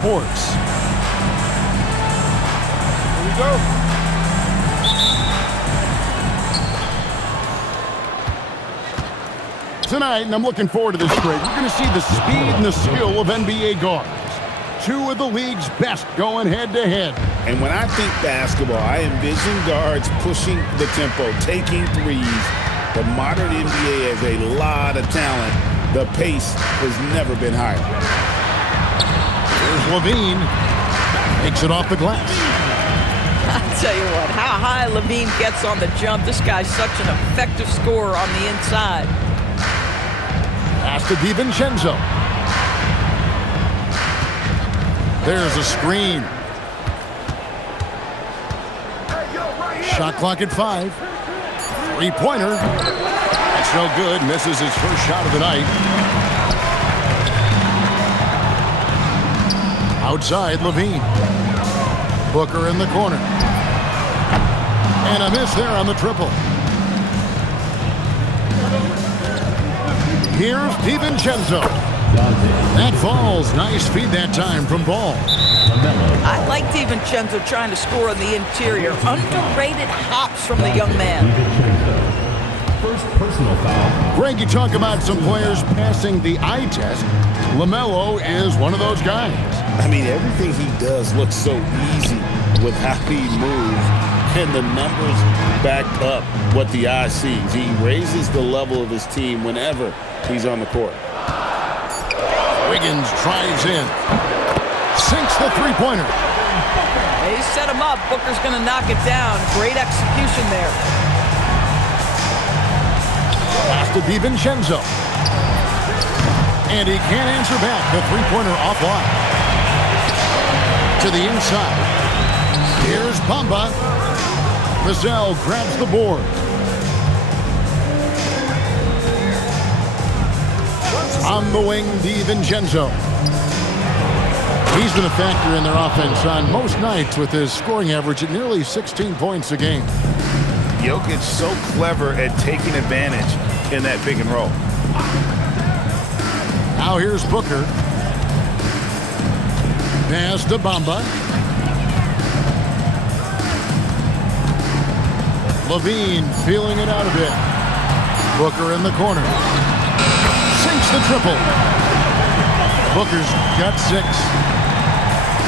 Horse. Here we go. Tonight, and I'm looking forward to this trade, we're going to see the speed and the skill of NBA guards. Two of the league's best going head-to-head. And when I think basketball, I envision guards pushing the tempo, taking threes. The modern NBA has a lot of talent. The pace has never been higher. Here's Levine. Takes it off the glass. I'll tell you what, how high Levine gets on the jump. This guy's such an effective scorer on the inside. Pass to DiVincenzo. There's a screen. Shot clock at 5. Three-pointer. That's no good. Misses his first shot of the night. Outside, Levine. Booker in the corner. And a miss there on the triple. Here's DiVincenzo. That falls. Nice feed that time from Ball. I like DiVincenzo trying to score on the interior. Underrated hops from the young man. First personal foul. Greg, you talk about some players passing the eye test. LaMelo is one of those guys. I mean, everything he does looks so easy with how he moves, and the numbers back up what the eye sees. He raises the level of his team whenever he's on the court. Wiggins drives in. Sinks the three-pointer. He set him up. Booker's going to knock it down. Great execution there. Pass to DiVincenzo. And he can't answer back. The three-pointer offline. To the inside. Here's Bamba. Vassell grabs the board. On the wing, DiVincenzo. He's been a factor in their offense on most nights with his scoring average at nearly 16 points a game. Jokic so clever at taking advantage in that pick and roll. Now here's Booker. Pass to Bamba. Levine feeling it out a bit. Booker in the corner. Sinks the triple. Booker's got 6.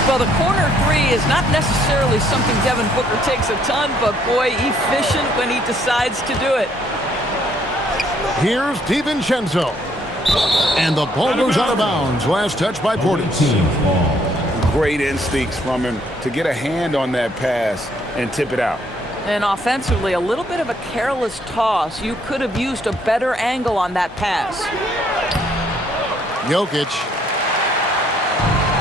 Well, the corner three is not necessarily something Devin Booker takes a ton, but boy, efficient when he decides to do it. Here's DiVincenzo. And the ball goes out of bounds. Last touch by Portis. Great instincts from him to get a hand on that pass and tip it out. And offensively, a little bit of a careless toss. You could have used a better angle on that pass. Jokic.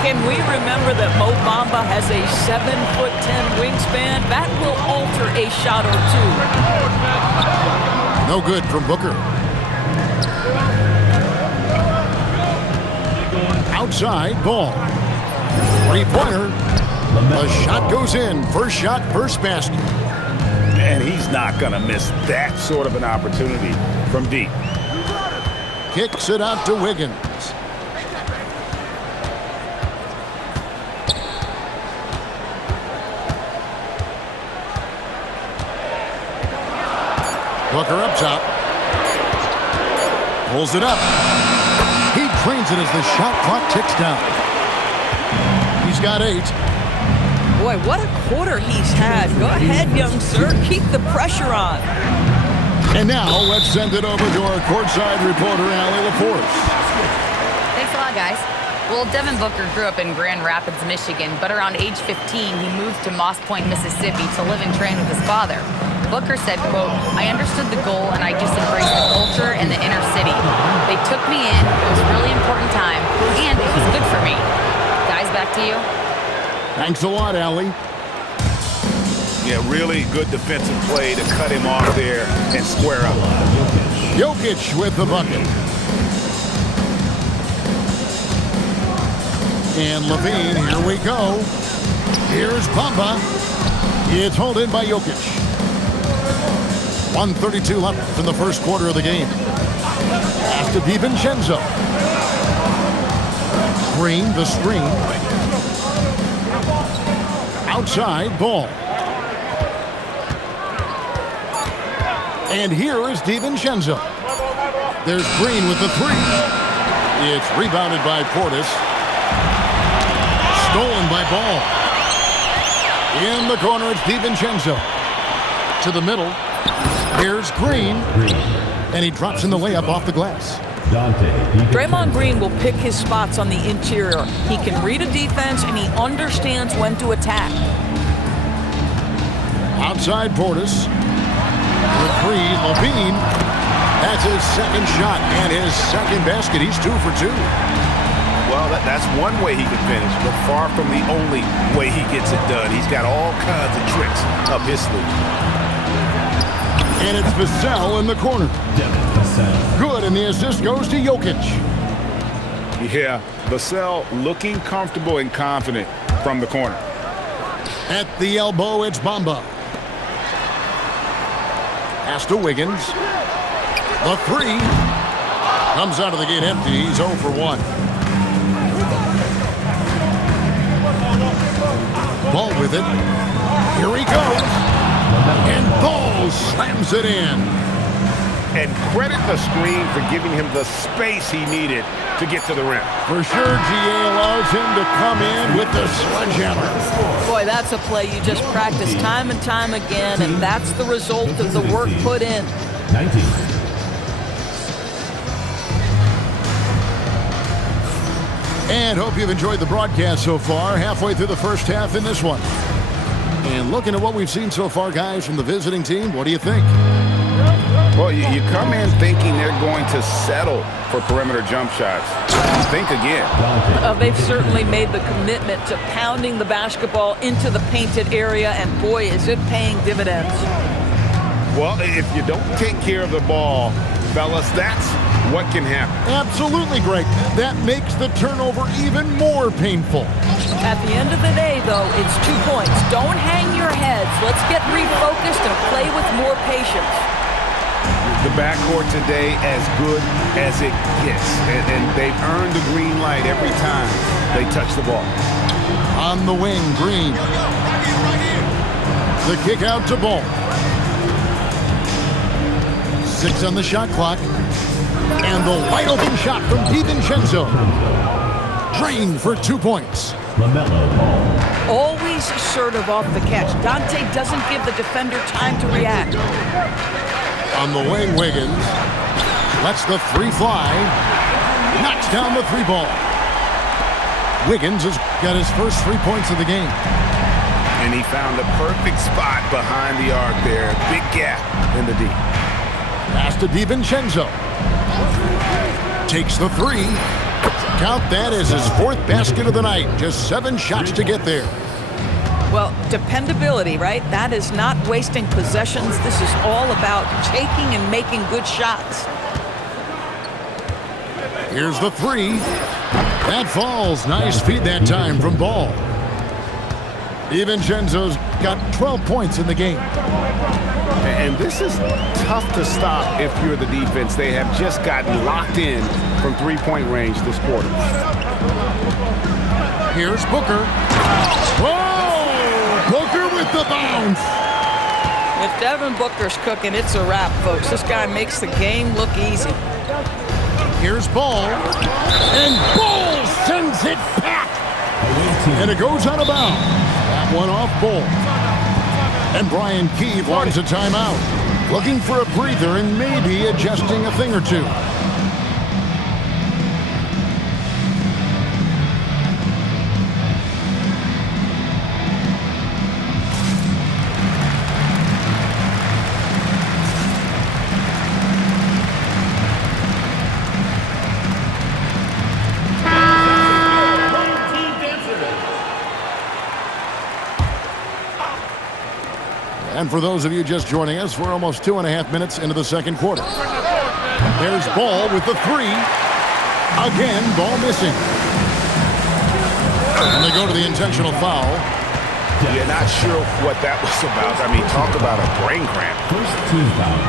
Can we remember that Mo Bamba has a 7'10" wingspan? That will alter a shot or two. No good from Booker. Outside, Ball. Three-pointer. The shot goes in. First shot, first basket. And he's not going to miss that sort of an opportunity from deep. Kicks it out to Wiggins. Booker up top. Pulls it up. He drains it as the shot clock ticks down. He's got 8. Boy, what a quarter he's had. Go ahead, young sir. Keep the pressure on. And now let's send it over to our courtside reporter, Allie LaForce. Thanks a lot, guys. Well, Devin Booker grew up in Grand Rapids, Michigan, but around age 15, he moved to Moss Point, Mississippi to live and train with his father. Booker said, quote, "I understood the goal and I just embraced the culture and the inner city. They took me in, it was a really important time, and it was good for me." Guys, back to you. Thanks a lot, Allie. Yeah, really good defensive play to cut him off there and square up. Jokic with the bucket. And Levine, here we go. Here's Bamba. It's hauled in by Jokic. 1:32 left in the first quarter of the game. Pass to DiVincenzo. Green, the screen. inside, Ball. And here is DiVincenzo. There's Green with the three. It's rebounded by Portis. Stolen by Ball. In the corner, it's DiVincenzo. To the middle. Here's Green. And he drops in the layup off the glass. Draymond Green will pick his spots on the interior. He can read a defense, and he understands when to attack. Outside Portis. With three, Levine. That's his second shot and his second basket. He's 2 for 2. Well, that's one way he can finish, but far from the only way he gets it done. He's got all kinds of tricks up his sleeve. And it's Vassell in the corner. Good, and the assist goes to Jokic. Yeah, Vassell looking comfortable and confident from the corner. At the elbow, it's Bamba. Pass to Wiggins. The three. Comes out of the gate empty. He's 0 for 1. Ball with it. Here he goes. And Ball slams it in. And credit the screen for giving him the space he needed to get to the rim. For sure, GA allows him to come in with the sledgehammer. Boy, that's a play you just practice time and time again, and that's the result of the work put in. 19. And hope you've enjoyed the broadcast so far. Halfway through the first half in this one. And looking at what we've seen so far, guys, from the visiting team, what do you think? Well, you come in thinking they're going to settle for perimeter jump shots. Think again. They've certainly made the commitment to pounding the basketball into the painted area, and boy, is it paying dividends. Well, if you don't take care of the ball, fellas, that's what can happen. Absolutely, Greg. That makes the turnover even more painful. At the end of the day, though, it's 2 points. Don't hang your heads. Let's get refocused and play with more patience. The backcourt today as good as it gets, and they've earned the green light every time they touch the ball. On the wing, Green. The kick out to Ball. 6 on the shot clock. And the wide open shot from DiVincenzo. Drained for 2 points. LaMelo Ball. Always assertive off the catch. Dante doesn't give the defender time to react. On the wing, Wiggins lets the three fly. Knocks down the 3 ball. Wiggins has got his first 3 points of the game. And he found the perfect spot behind the arc there. Big gap in the D. Pass to DiVincenzo. Takes the 3. Count that as his 4th basket of the night. Just 7 shots to get there. Well, dependability, right? That is not wasting possessions. This is all about taking and making good shots. Here's the 3. That falls. Nice feed that time from Ball. DiVincenzo's got 12 points in the game. And this is tough to stop if you're the defense. They have just gotten locked in from 3-point range this quarter. Here's Booker. Whoa! Booker with the bounce. If Devin Booker's cooking, it's a wrap, folks. This guy makes the game look easy. Here's Ball. And Ball sends it back. And it goes out of bounds. That one off Ball. And Brian Keefe wants a timeout. Looking for a breather and maybe adjusting a thing or two. And for those of you just joining us, we're almost 2.5 minutes into the second quarter. There's Ball with the 3. Again, Ball missing. And they go to the intentional foul. You're not sure what that was about. I mean, talk about a brain cramp. First team foul.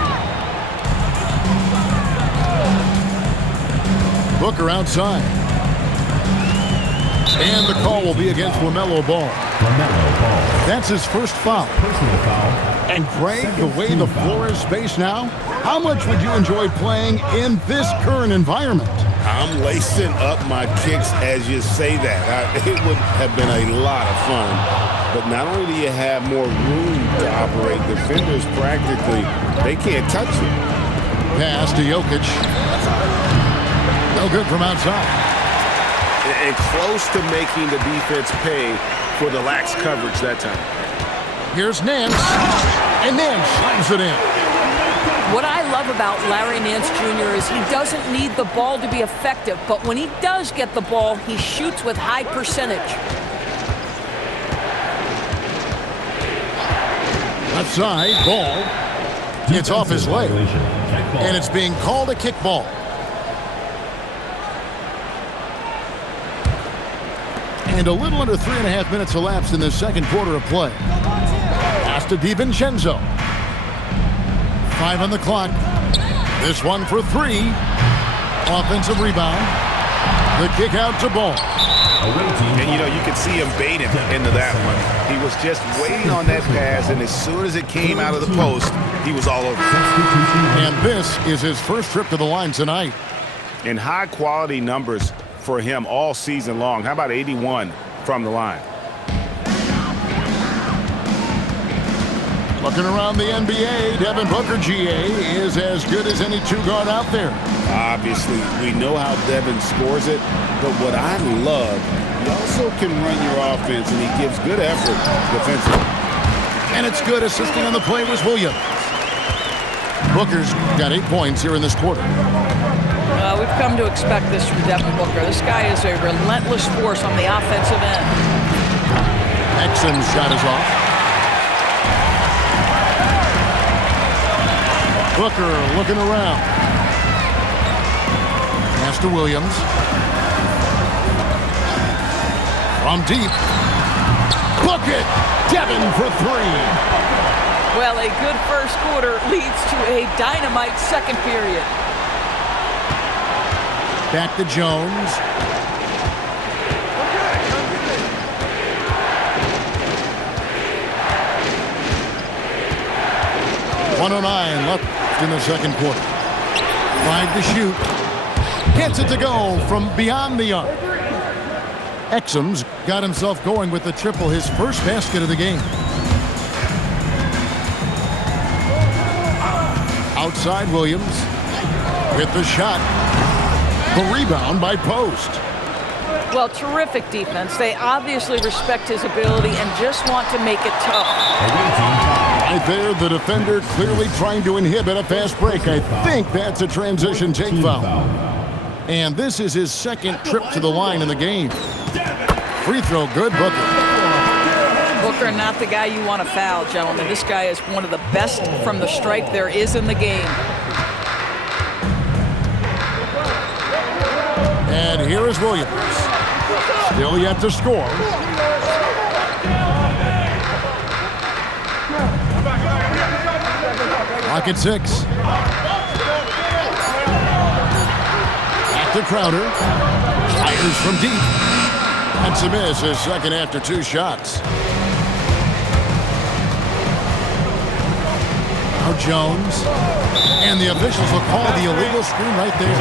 Booker outside. And the call will be against LaMelo Ball. LaMelo Ball. That's his first foul. Personal foul. And Greg, the way the floor is spaced now, how much would you enjoy playing in this current environment? I'm lacing up my kicks as you say that. It would have been a lot of fun. But not only do you have more room to operate, defenders practically, they can't touch you. Pass to Jokic. No good from outside. And close to making the defense pay for the lax coverage that time. Here's Nance. And Nance slams it in. What I love about Larry Nance Jr. is he doesn't need the ball to be effective, but when he does get the ball, he shoots with high percentage. Left side, Ball. It's off his leg. And it's being called a kickball. And a little under 3.5 minutes elapsed in the second quarter of play. Pass to DiVincenzo. 5 on the clock. This one for 3. Offensive rebound. The kick out to Ball. And, you could see him baiting into that one. He was just waiting on that pass, and as soon as it came out of the post, he was all over it. And this is his first trip to the line tonight. And high-quality numbers for him all season long. How about 81 from the line? Looking around the NBA, Devin Booker, GA, is as good as any two-guard out there. Obviously, we know how Devin scores it, but what I love, he also can run your offense, and he gives good effort defensively. And it's good. Assisting on the play was Williams. Booker's got 8 points here in this quarter. We've come to expect this from Devin Booker. This guy is a relentless force on the offensive end. Exum's shot is off. Booker looking around. Pass to Williams. From deep. Book it! Devin for 3. Well, a good first quarter leads to a dynamite second period. Back to Jones. .109 left in the second quarter. 5 to shoot. Gets it to go from beyond the arc. Exum's got himself going with the triple, his first basket of the game. Outside Williams with the shot. The rebound by Post. Well, terrific defense. They obviously respect his ability and just want to make it tough. Right there, the defender clearly trying to inhibit a fast break. I think that's a transition take foul. And this is his second trip to the line in the game. Free throw, good, Booker. Booker, not the guy you want to foul, gentlemen. This guy is one of the best from the stripe there is in the game. And here is Williams. Still yet to score. Clock at 6. Back to Crowder. Fires from deep. That's a miss, his second after 2 shots. Now Jones. And the officials will call the illegal screen right there.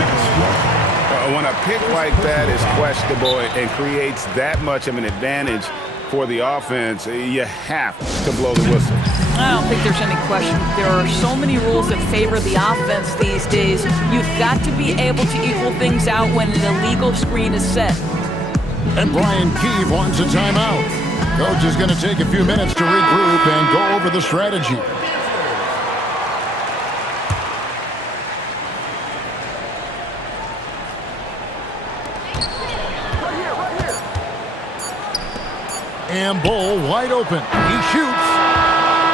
When a pick like that is questionable and creates that much of an advantage for the offense, you have to blow the whistle. I don't think there's any question. There are so many rules that favor the offense these days. You've got to be able to equal things out when an illegal screen is set. And Brian Keefe wants a timeout. Coach is going to take a few minutes to regroup and go over the strategy. And Bull wide open. He shoots.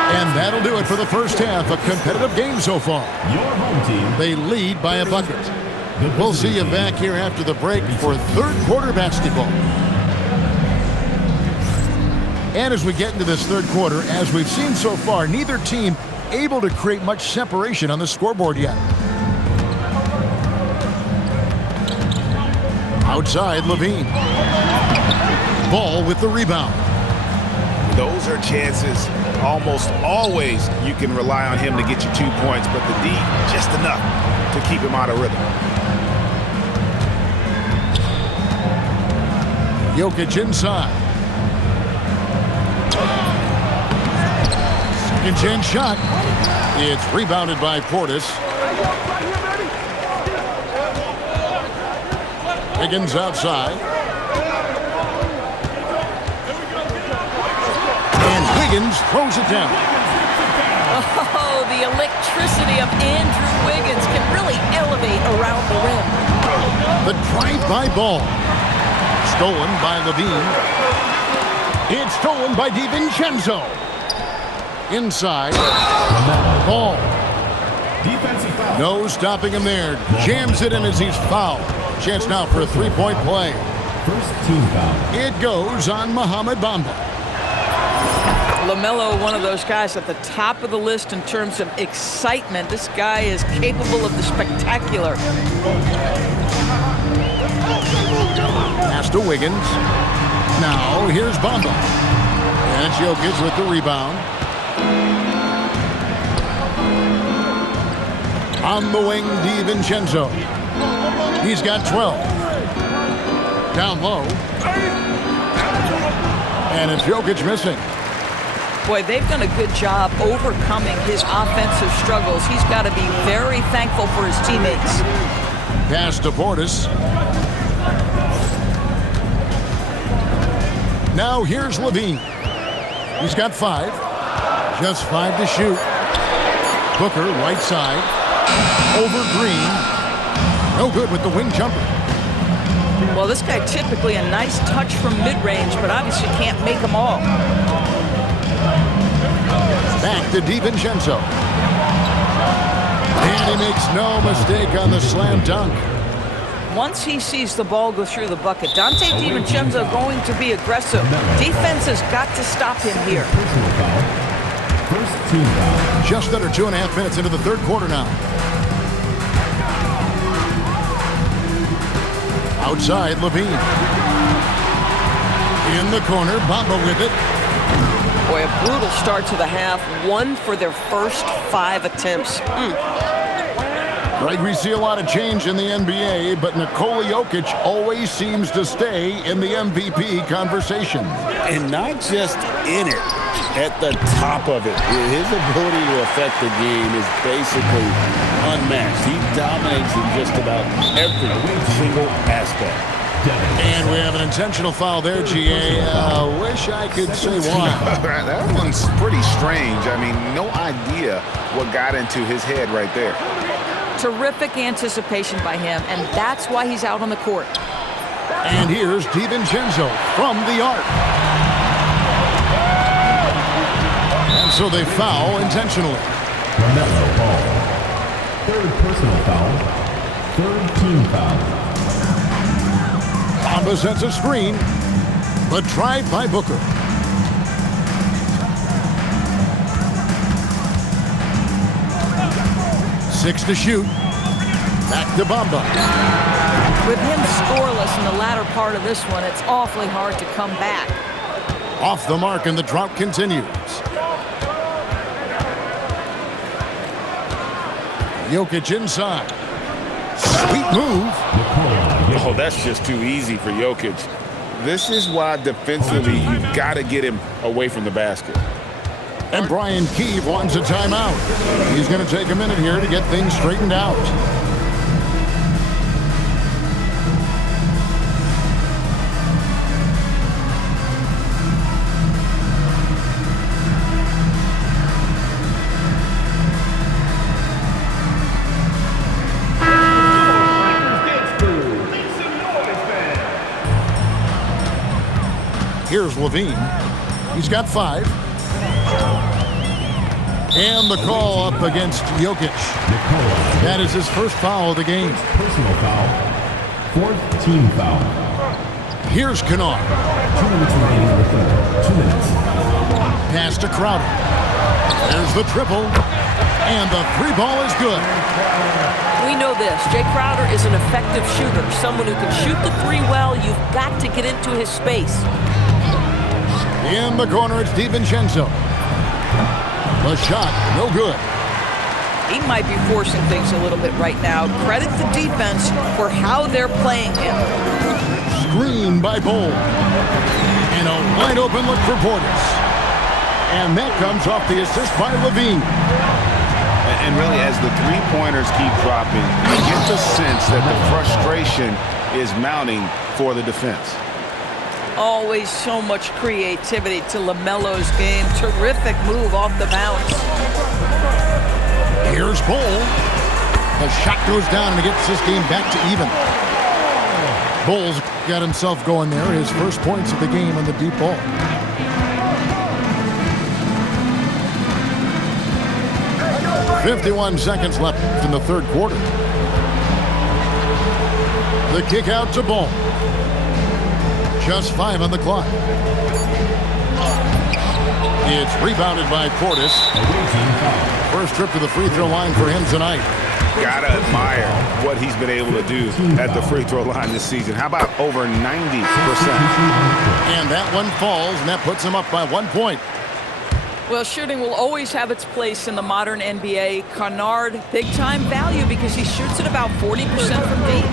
And that'll do it for the first half. A competitive game so far. Your home team. They lead by a bucket. We'll see you back here after the break for third quarter basketball. And as we get into this third quarter, as we've seen so far, neither team able to create much separation on the scoreboard yet. Outside, Levine. Ball with the rebound. Those are chances almost always you can rely on him to get you 2 points, but the D just enough to keep him out of rhythm. Jokic inside. Second chance shot. It's rebounded by Portis. Higgins outside. And Wiggins throws it down. Oh, the electricity of Andrew Wiggins can really elevate around the rim. The drive-by ball. Stolen by Levine. It's stolen by DiVincenzo. Inside. Ball. Defensive foul. No stopping him there. Jams it in as he's fouled. Chance now for a three-point play. First team foul. It goes on Mohamed Bamba. LaMelo, one of those guys at the top of the list in terms of excitement. This guy is capable of the spectacular. Pass to Wiggins. Now here's Bamba. And it's Jokic with the rebound. On the wing, DiVincenzo. He's got 12. Down low. And it's Jokic missing. Boy, they've done a good job overcoming his offensive struggles. He's got to be very thankful for his teammates. Pass to Portis. Now here's Levine. He's got 5. Just 5 to shoot. Booker, right side. Over Green. No good with the wing jumper. Well, this guy typically a nice touch from mid-range, but obviously can't make them all. Back to DiVincenzo. And he makes no mistake on the slam dunk. Once he sees the ball go through the bucket, Dante DiVincenzo going to be aggressive. Defense has got to stop him here. Personal foul. First team foul. Just under 2.5 minutes into the third quarter now. Outside, Levine. In the corner, Bamba with it. Boy, a brutal start to the half. 1 for their first 5 attempts. Right, we see a lot of change in the NBA, but Nikola Jokic always seems to stay in the MVP conversation. And not just in it, at the top of it. His ability to affect the game is basically unmatched. He dominates in just about every single aspect. And we have an intentional foul there, GA. Wish I could say why. That one's pretty strange. I mean, no idea what got into his head right there. Terrific anticipation by him, and that's why he's out on the court. And here's DiVincenzo from the arc. And so they foul intentionally. LaMelo Ball. Third personal foul. Third team foul. Bamba sets a screen, but tried by Booker. Six to shoot. Back to Bamba. With him scoreless in the latter part of this one, it's awfully hard to come back. Off the mark, and the drought continues. Jokic inside. Sweet move. Oh, that's just too easy for Jokic. This is why defensively you've got to get him away from the basket. And Brian Keefe wants a timeout. He's going to take a minute here to get things straightened out. Here's Levine. He's got 5. And the call up against Jokic. That is his first foul of the game. Personal foul. Fourth team foul. Here's Kennard. 2 minutes remaining in the third. 2 minutes. Pass to Crowder. There's the triple. And the 3-ball is good. We know this. Jay Crowder is an effective shooter. Someone who can shoot the 3 well. You've got to get into his space. In the corner, it's DiVincenzo. The shot, no good. He might be forcing things a little bit right now. Credit the defense for how they're playing him. Screen by Bol. And a wide open look for Portis. And that comes off the assist by Levine. And really, as the three-pointers keep dropping, you get the sense that the frustration is mounting for the defense. Always so much creativity to LaMelo's game. Terrific move off the bounce. Here's Bol. The shot goes down and he gets this game back to even. Bol's got himself going there. His first points of the game on the deep ball. .51 seconds left in the third quarter. The kick out to Bol. Just 5 on the clock. It's rebounded by Portis. First trip to the free throw line for him tonight. Gotta admire what he's been able to do at the free throw line this season. How about over 90%? And that one falls, and that puts him up by 1 point. Well, shooting will always have its place in the modern NBA. Kennard, big-time value because he shoots at about 40% from deep.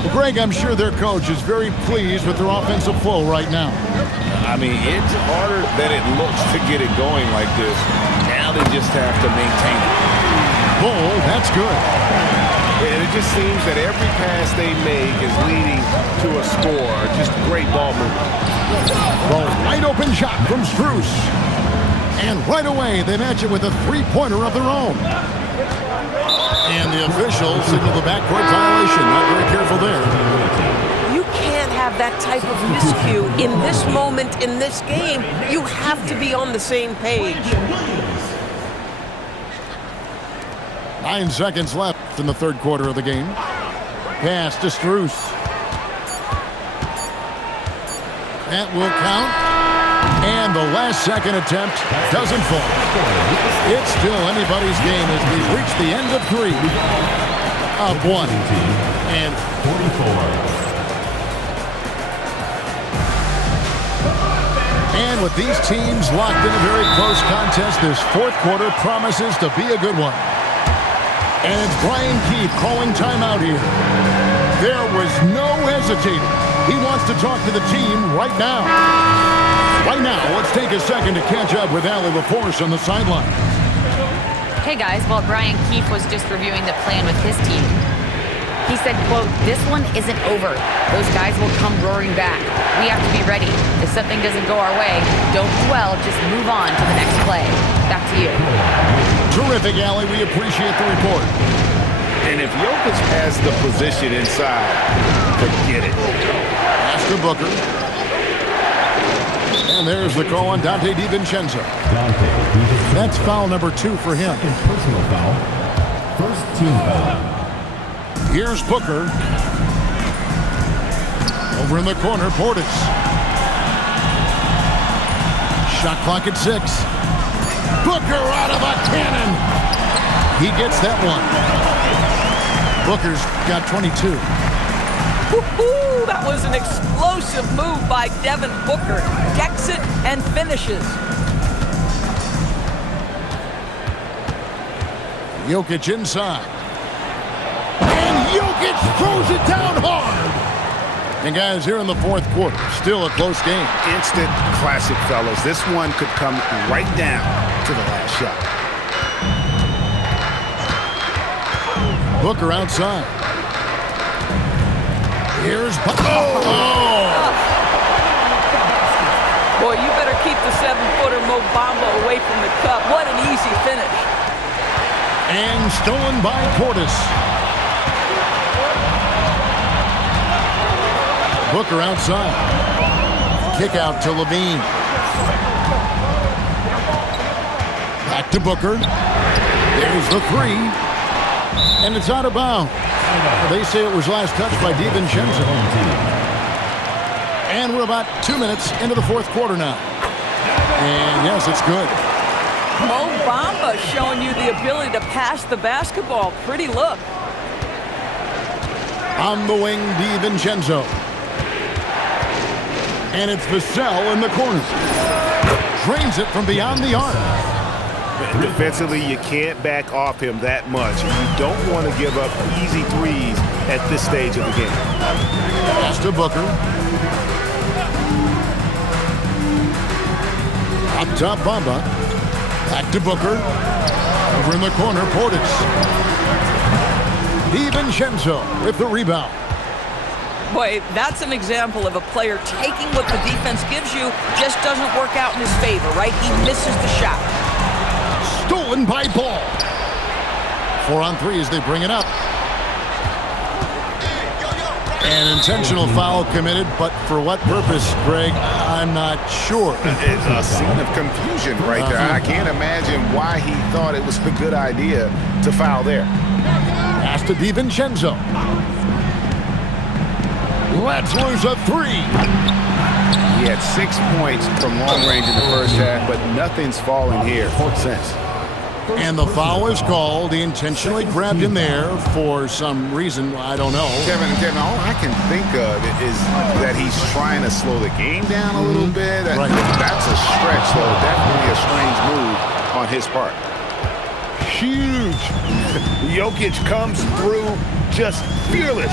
Well, Greg, I'm sure their coach is very pleased with their offensive flow right now. I mean, it's harder than it looks to get it going like this. Now they just have to maintain it. Bol, that's good. And it just seems that every pass they make is leading to a score. Just great ball movement. The wide open shot from Strus. And right away, they match it with a three-pointer of their own. And the officials signal the backcourt violation. Not very careful there. You can't have that type of miscue in this moment, in this game. You have to be on the same page. 9 seconds left in the third quarter of the game. Pass to Strus. That will count. And the last second attempt doesn't fall. It's still anybody's game as we've reached the end of 3. Up 1. And 44. And with these teams locked in a very close contest, this fourth quarter promises to be a good one. And it's Brian Keefe calling timeout here. There was no hesitating. He wants to talk to the team right now. Right now, let's take a second to catch up with Allie LaForce on the sideline. Hey guys, while Brian Keefe was just reviewing the plan with his team, he said, quote, "This one isn't over. Those guys will come roaring back. We have to be ready. If something doesn't go our way, don't dwell, just move on to the next play." Back to you. Terrific, Allie. We appreciate the report. And if Jokic has the position inside, forget it. Pass to Booker. And there's the call on Donte DiVincenzo. That's foul number 2 for him. Personal foul. First team foul. Here's Booker. Over in the corner, Portis. Shot clock at 6. Booker out of a cannon. He gets that one. Booker's got 22. Woo-hoo! That was an explosive move by Devin Booker. Decks it and finishes. Jokic inside. And Jokic throws it down hard. And guys, here in the fourth quarter, still a close game. Instant classic, fellas. This one could come right down to the last shot. Booker outside. Here's Boy, you better keep the 7-footer Mo Bamba away from the cup. What an easy finish. And stolen by Portis. Booker outside. Kick out to Levine. Back to Booker. There's the 3. And it's out of bounds. They say it was last touched by DiVincenzo. And we're about 2 minutes into the fourth quarter now. And yes, it's good. Mo Bamba showing you the ability to pass the basketball. Pretty look. On the wing, DiVincenzo. And it's Vassell in the corner. Drains it from beyond the arc. Defensively, you can't back off him that much. You don't want to give up easy threes at this stage of the game. Pass to Booker. Up top, Bamba. Back to Booker. Over in the corner, Portis. DiVincenzo with the rebound. Boy, that's an example of a player taking what the defense gives you, just doesn't work out in his favor, right? He misses the shot. Stolen by Ball. 4 on 3 as they bring it up. An intentional foul committed, but for what purpose, Greg? I'm not sure. It's a scene of confusion right there. I can't imagine why he thought it was a good idea to foul there. Pass to DiVincenzo. Let's lose a 3. He had 6 points from long range in the first half, but nothing's fallen here since. And the foul is called. He intentionally grabbed him there for some reason. I don't know. Kevin, all I can think of is that he's trying to slow the game down a little bit. Right. That's a stretch, though. Definitely a strange move on his part. Huge. Jokic comes through just fearless.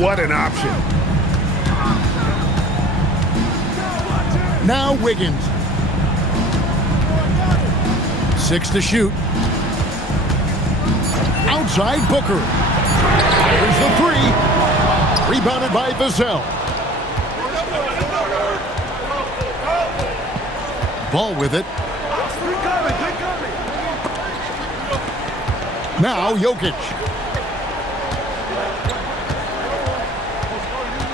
What an option. Now Wiggins. 6 to shoot. Outside Booker. Here's the 3. Rebounded by Vassell. Ball with it. Now Jokic.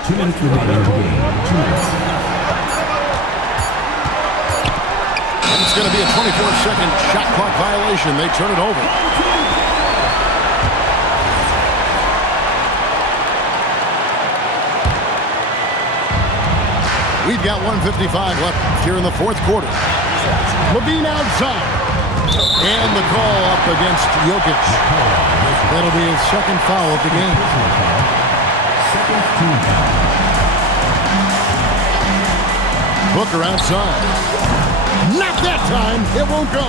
2 minutes remaining in the game. 2 minutes. It's going to be a 24-second shot clock violation. They turn it over. We've got 1:55 left here in the fourth quarter. LaVine outside. And the call up against Jokic. That'll be his second foul of the game. Second team foul. Booker outside. Not that time. It won't go.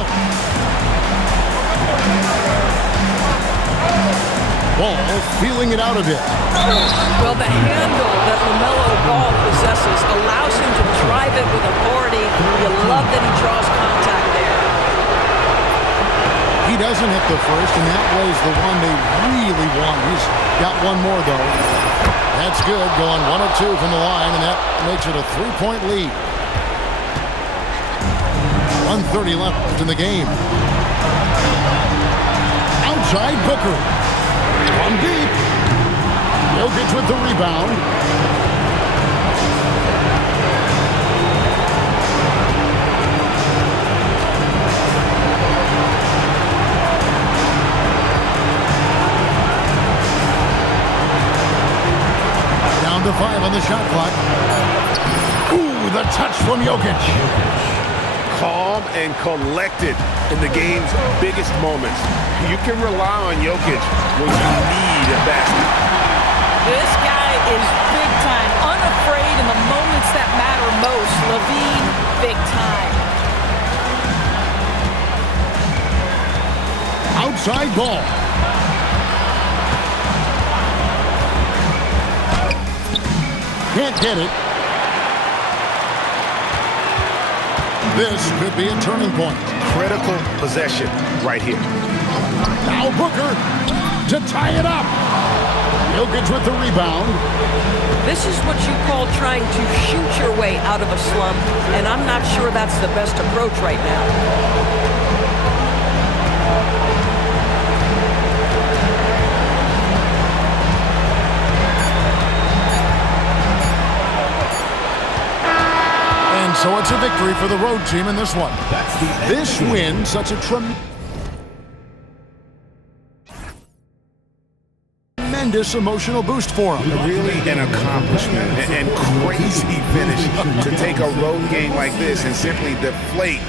Ball feeling it out a bit. Well, the handle that LaMelo Ball possesses allows him to drive it with authority. You love that he draws contact there. He doesn't hit the first, and that was the one they really want. He's got one more, though. That's good. Going 1 of 2 from the line, and that makes it a 3-point lead. 1:30 left in the game. Outside Booker. From deep. Jokic with the rebound. Down to 5 on the shot clock. Ooh, the touch from Jokic. Calm and collected in the game's biggest moments. You can rely on Jokic when you need a basket. This guy is big time, unafraid in the moments that matter most. LaVine, big time. Outside ball. Can't get it. This could be a turning point. Critical possession right here. Now Booker to tie it up. Jokic with the rebound. This is what you call trying to shoot your way out of a slump, and I'm not sure that's the best approach right now. So it's a victory for the road team in this one. This win, such a tremendous emotional boost for them. Really an accomplishment and crazy finish to take a road game like this and simply deflate